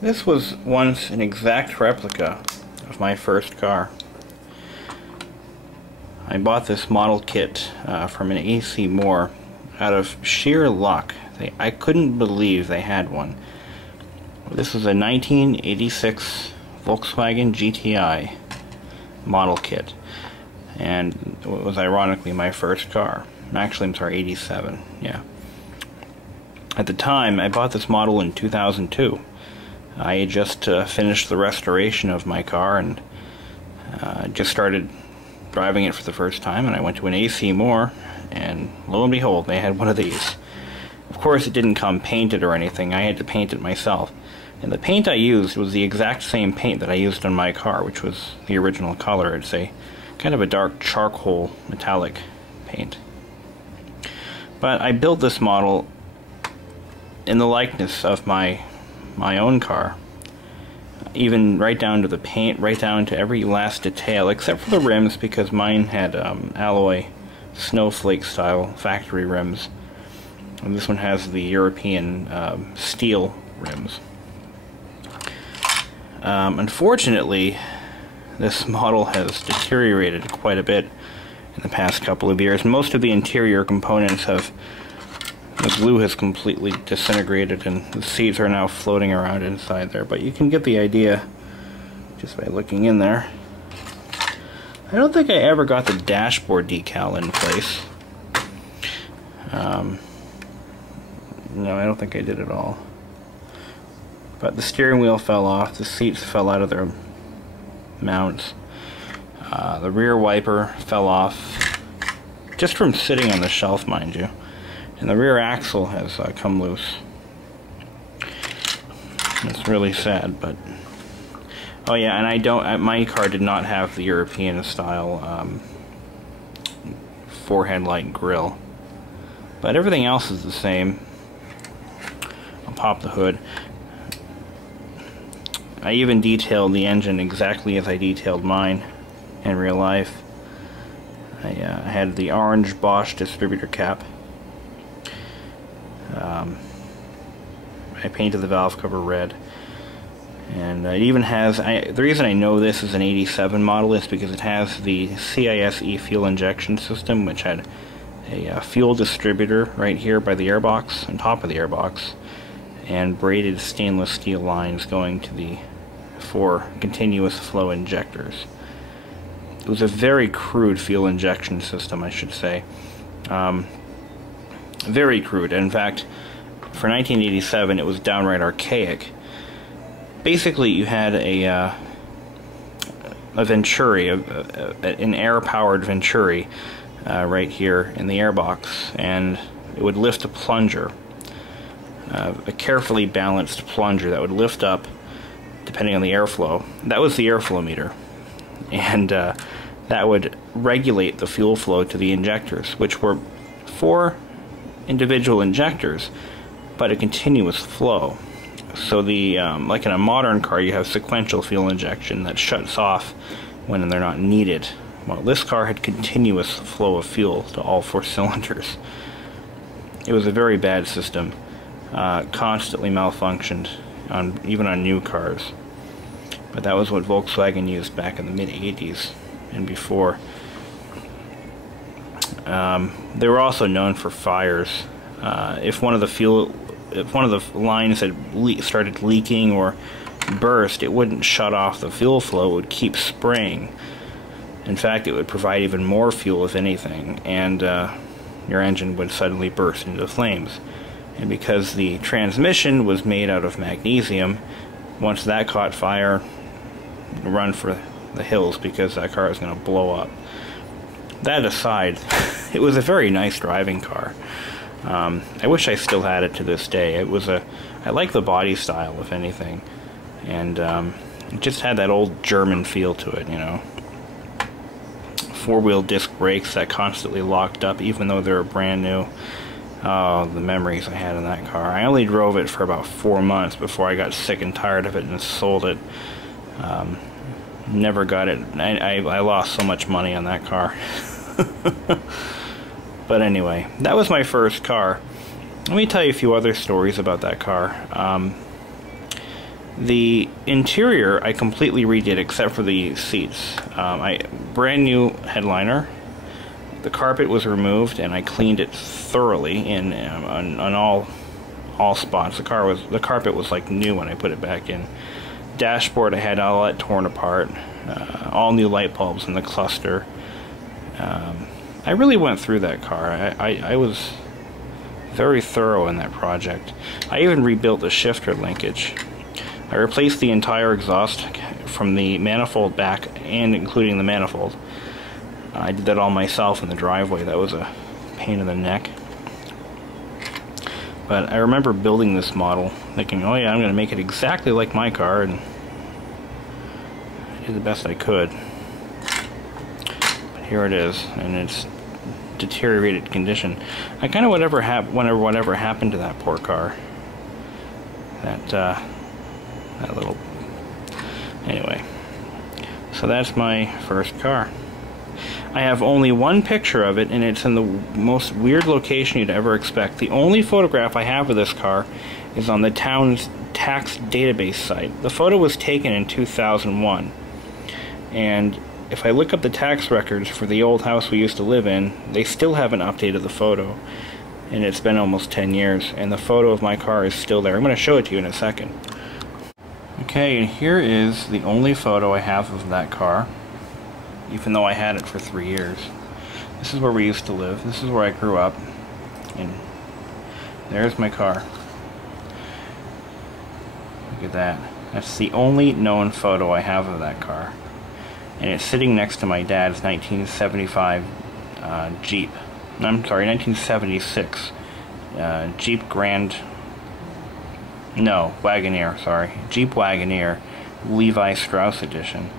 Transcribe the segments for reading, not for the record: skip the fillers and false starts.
This was once an exact replica of my first car. I bought this model kit from an AC Moore out of sheer luck. I couldn't believe they had one. This was a 1986 Volkswagen GTI model kit, and it was ironically my first car. Actually, I'm sorry, 87, yeah. At the time, I bought this model in 2002. I had just finished the restoration of my car and just started driving it for the first time, and I went to an AC Moore, and lo and behold, they had one of these. Of course, it didn't come painted or anything. I had to paint it myself. And the paint I used was the exact same paint that I used on my car, which was the original color. It's a kind of a dark charcoal metallic paint. But I built this model in the likeness of my own car, even right down to the paint, right down to every last detail, except for the rims, because mine had alloy snowflake style factory rims, and this one has the European steel rims. Unfortunately, this model has deteriorated quite a bit in the past couple of years. Most of the interior components have, the glue has completely disintegrated, and the seats are now floating around inside there, but you can get the idea just by looking in there. I don't think I ever got the dashboard decal in place. No, I don't think I did at all. But the steering wheel fell off, the seats fell out of their mounts, the rear wiper fell off, just from sitting on the shelf, mind you. And the rear axle has come loose. It's really sad, but... Oh yeah, and my car did not have the European style four headlight grille. But everything else is the same. I'll pop the hood. I even detailed the engine exactly as I detailed mine in real life. I had the orange Bosch distributor cap. I painted the valve cover red, and it even has, the reason I know this is an 87 model is because it has the CISE fuel injection system, which had a fuel distributor right here by the airbox, on top of the airbox, and braided stainless steel lines going to the 4 continuous flow injectors. It was a very crude fuel injection system, I should say. Very crude. In fact, for 1987, it was downright archaic. Basically, you had a Venturi, an air-powered Venturi, right here in the airbox, and it would lift a plunger, a carefully balanced plunger that would lift up depending on the airflow. That was the airflow meter, and that would regulate the fuel flow to the injectors, which were 4 individual injectors, but a continuous flow. So the like in a modern car, you have sequential fuel injection that shuts off when they're not needed. Well, this car had continuous flow of fuel to all 4 cylinders. It was a very bad system, constantly malfunctioned, even on new cars. But that was what Volkswagen used back in the mid-80s and before. They were also known for fires. If one of the lines had started leaking or burst, it wouldn't shut off the fuel flow, it would keep spraying. In fact, it would provide even more fuel, if anything, and your engine would suddenly burst into flames. And because the transmission was made out of magnesium, once that caught fire, run for the hills, because that car is going to blow up. That aside, it was a very nice driving car. I wish I still had it to this day. I like the body style, if anything, and it just had that old German feel to it, you know. 4-wheel disc brakes that constantly locked up, even though they were brand new. Oh, the memories I had in that car. I only drove it for about 4 months before I got sick and tired of it and sold it. Never got it. I lost so much money on that car. But anyway, that was my first car. Let me tell you a few other stories about that car. The interior I completely redid except for the seats. Brand new headliner. The carpet was removed and I cleaned it thoroughly on all spots. The carpet was like new when I put it back in. Dashboard, I had all that torn apart. All new light bulbs in the cluster. I really went through that car. I was very thorough in that project. I even rebuilt the shifter linkage. I replaced the entire exhaust from the manifold back and including the manifold. I did that all myself in the driveway. That was a pain in the neck. But I remember building this model thinking, oh yeah, I'm going to make it exactly like my car, and I did the best I could. But here it is, and it's deteriorated condition. I kind of whatever happened to that poor car. That little... Anyway, so that's my first car. I have only one picture of it, and it's in the most weird location you'd ever expect. The only photograph I have of this car is on the town's tax database site. The photo was taken in 2001, and if I look up the tax records for the old house we used to live in, they still haven't updated the photo, and it's been almost 10 years, and the photo of my car is still there. I'm going to show it to you in a second. Okay, and here is the only photo I have of that car, even though I had it for 3 years. This is where we used to live. This is where I grew up. And there's my car. Look at that. That's the only known photo I have of that car. And it's sitting next to my dad's 1975 Jeep. I'm sorry, 1976 Jeep Grand... No, Wagoneer, sorry. Jeep Wagoneer, Levi Strauss edition.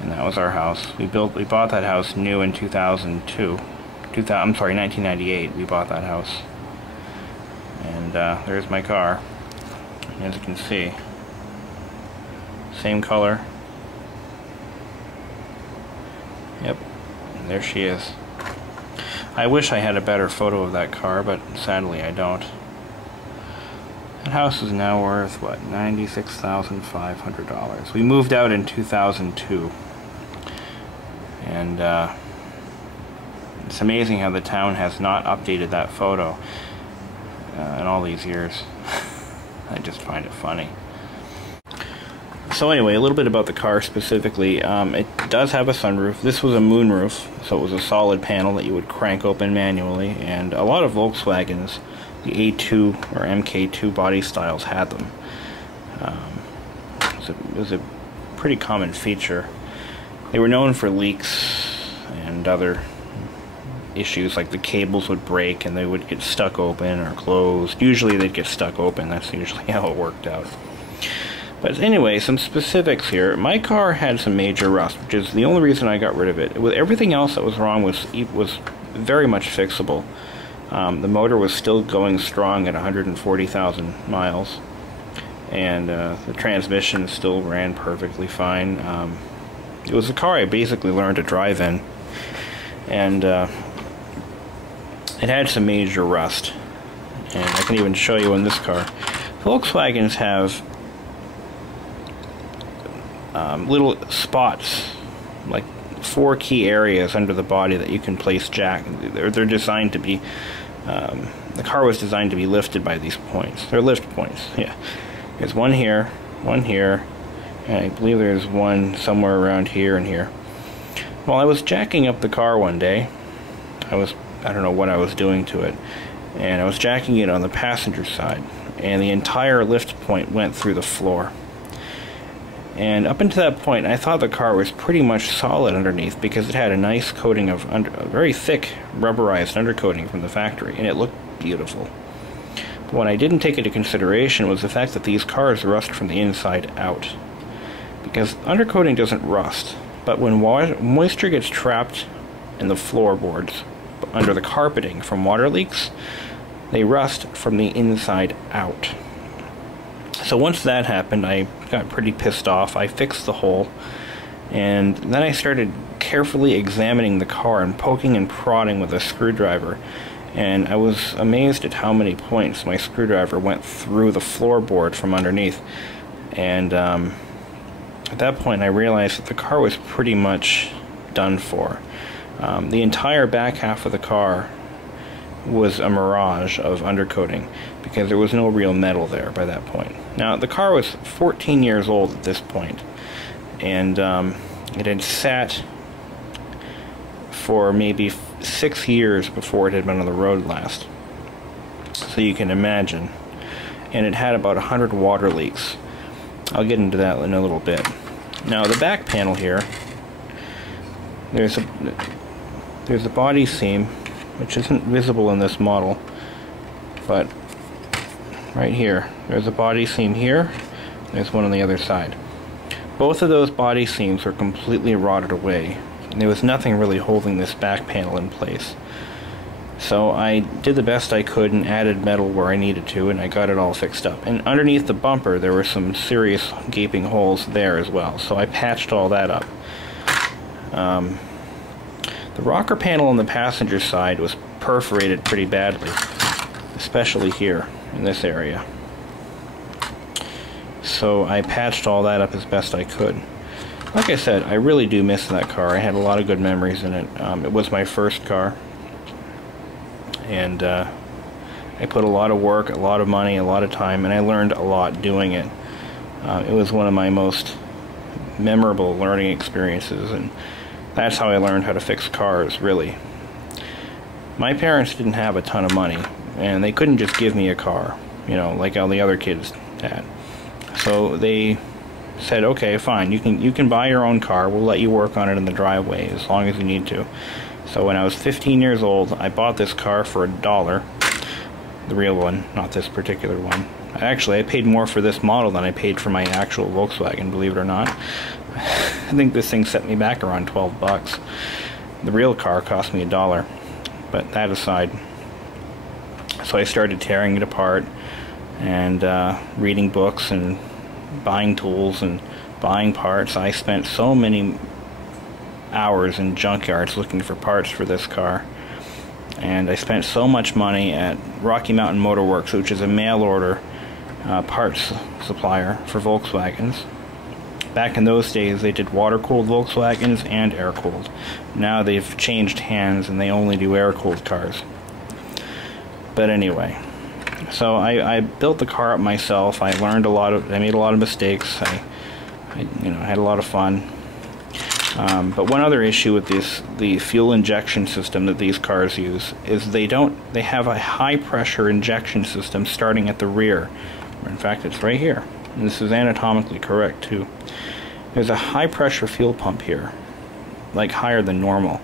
And that was our house. We bought that house new in 2002. I'm sorry, 1998. We bought that house. And there's my car. As you can see, same color. Yep, and there she is. I wish I had a better photo of that car, but sadly I don't. That house is now worth, what, $96,500. We moved out in 2002. And it's amazing how the town has not updated that photo in all these years. I just find it funny. So anyway, a little bit about the car specifically. It does have a sunroof. This was a moonroof, so it was a solid panel that you would crank open manually, and a lot of Volkswagens, the A2 or MK2 body styles, had them. It was a pretty common feature. They were known for leaks and other issues, like the cables would break and they would get stuck open or closed. Usually they'd get stuck open. That's usually how it worked out. But anyway, some specifics here. My car had some major rust, which is the only reason I got rid of it. With everything else that was wrong was very much fixable. The motor was still going strong at 140,000 miles, and the transmission still ran perfectly fine. It was a car I basically learned to drive in, and it had some major rust, and I can even show you in this car. Volkswagens have little spots, like 4 key areas under the body that you can place jack. They're designed to be, the car was designed to be lifted by these points. They're lift points, yeah. There's one here, and I believe there's one somewhere around here and here. Well, I was jacking up the car one day. I don't know what I was doing to it, and I was jacking it on the passenger side, and the entire lift point went through the floor. And up until that point, I thought the car was pretty much solid underneath because it had a nice coating of a very thick rubberized undercoating from the factory, and it looked beautiful. But what I didn't take into consideration was the fact that these cars rust from the inside out. Because undercoating doesn't rust, but when moisture gets trapped in the floorboards under the carpeting from water leaks, they rust from the inside out. So once that happened, I got pretty pissed off. I fixed the hole, and then I started carefully examining the car and poking and prodding with a screwdriver, and I was amazed at how many points my screwdriver went through the floorboard from underneath. And at that point I realized that the car was pretty much done for. The entire back half of the car was a mirage of undercoating because there was no real metal there by that point. Now, the car was 14 years old at this point, and it had sat for maybe 6 years before it had been on the road last. So you can imagine. And it had about 100 water leaks. I'll get into that in a little bit. Now, the back panel here, there's a body seam, which isn't visible in this model, but right here, there's a body seam here, there's one on the other side. Both of those body seams were completely rotted away, and there was nothing really holding this back panel in place. So I did the best I could and added metal where I needed to, and I got it all fixed up. And underneath the bumper there were some serious gaping holes there as well, so I patched all that up. The rocker panel on the passenger side was perforated pretty badly, especially here in this area. So I patched all that up as best I could. Like I said, I really do miss that car. I had a lot of good memories in it. It was my first car, and I put a lot of work, a lot of money, a lot of time, and I learned a lot doing it. It was one of my most memorable learning experiences, and that's how I learned how to fix cars, really. My parents didn't have a ton of money, and they couldn't just give me a car, you know, like all the other kids had. So they said, okay, fine, you can buy your own car, we'll let you work on it in the driveway as long as you need to. So when I was 15 years old, I bought this car for $1, the real one, not this particular one. Actually, I paid more for this model than I paid for my actual Volkswagen, believe it or not. I think this thing set me back around 12 bucks. The real car cost me $1, but that aside. So I started tearing it apart and reading books and buying tools and buying parts. I spent so many hours in junkyards looking for parts for this car, and I spent so much money at Rocky Mountain Motor Works, which is a mail order parts supplier for Volkswagens. Back in those days they did water-cooled Volkswagens and air-cooled. Now they've changed hands and they only do air-cooled cars. But anyway, so I built the car up myself. I learned a lot of, I made a lot of mistakes. I had a lot of fun. But one other issue with the fuel injection system that these cars use is they have a high pressure injection system starting at the rear. In fact, it's right here. And this is anatomically correct too. There's a high pressure fuel pump here, like higher than normal,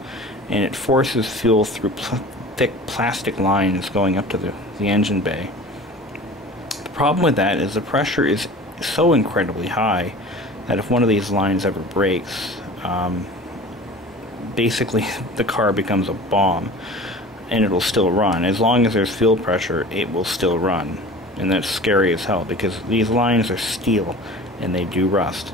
and it forces fuel through thick plastic lines going up to the engine bay. The problem with that is the pressure is so incredibly high that if one of these lines ever breaks, basically the car becomes a bomb, and it'll still run. As long as there's fuel pressure, it will still run. And that's scary as hell because these lines are steel and they do rust.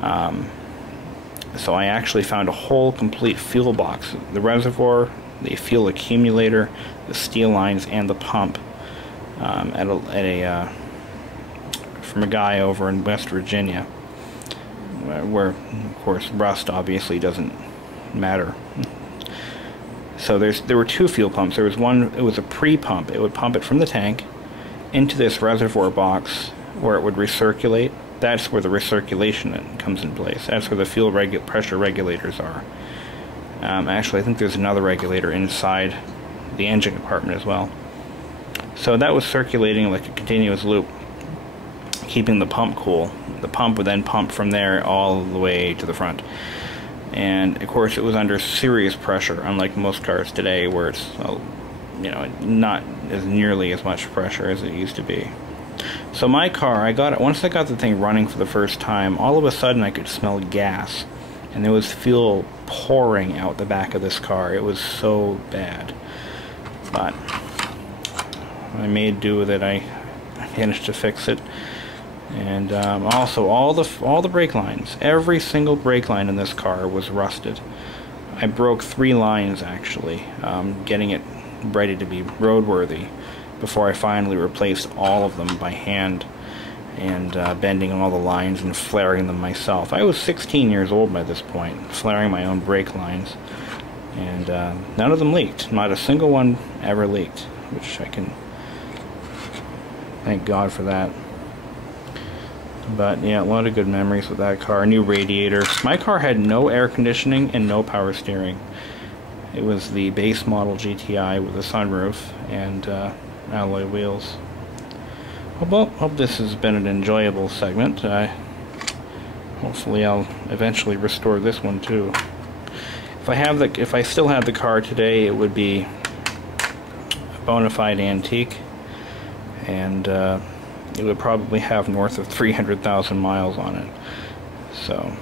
So I actually found a whole complete fuel box, the reservoir, the fuel accumulator, the steel lines, and the pump from a guy over in West Virginia, where of course rust obviously doesn't matter. So there were two fuel pumps. There was one, it was a pre-pump. It would pump it from the tank into this reservoir box where it would recirculate. That's where the recirculation comes in place. That's where the fuel pressure regulators are. Actually, I think there's another regulator inside the engine compartment as well. So that was circulating like a continuous loop, keeping the pump cool. The pump would then pump from there all the way to the front. And of course it was under serious pressure, unlike most cars today where it's not as nearly as much pressure as it used to be. So my car, once I got the thing running for the first time, all of a sudden I could smell gas, and there was fuel pouring out the back of this car. It was so bad, but I made do with it. I managed to fix it. And also all the brake lines, every single brake line in this car was rusted. I broke 3 lines actually, getting it ready to be roadworthy before I finally replaced all of them by hand. and bending all the lines and flaring them myself. I was 16 years old by this point, flaring my own brake lines, and none of them leaked. Not a single one ever leaked, which I can thank God for that. But yeah, a lot of good memories with that car. New radiator. My car had no air conditioning and no power steering. It was the base model GTI with a sunroof and alloy wheels. Well, hope this has been an enjoyable segment. Hopefully I'll eventually restore this one too. If I still had the car today, it would be a bona fide antique, and it would probably have north of 300,000 miles on it. So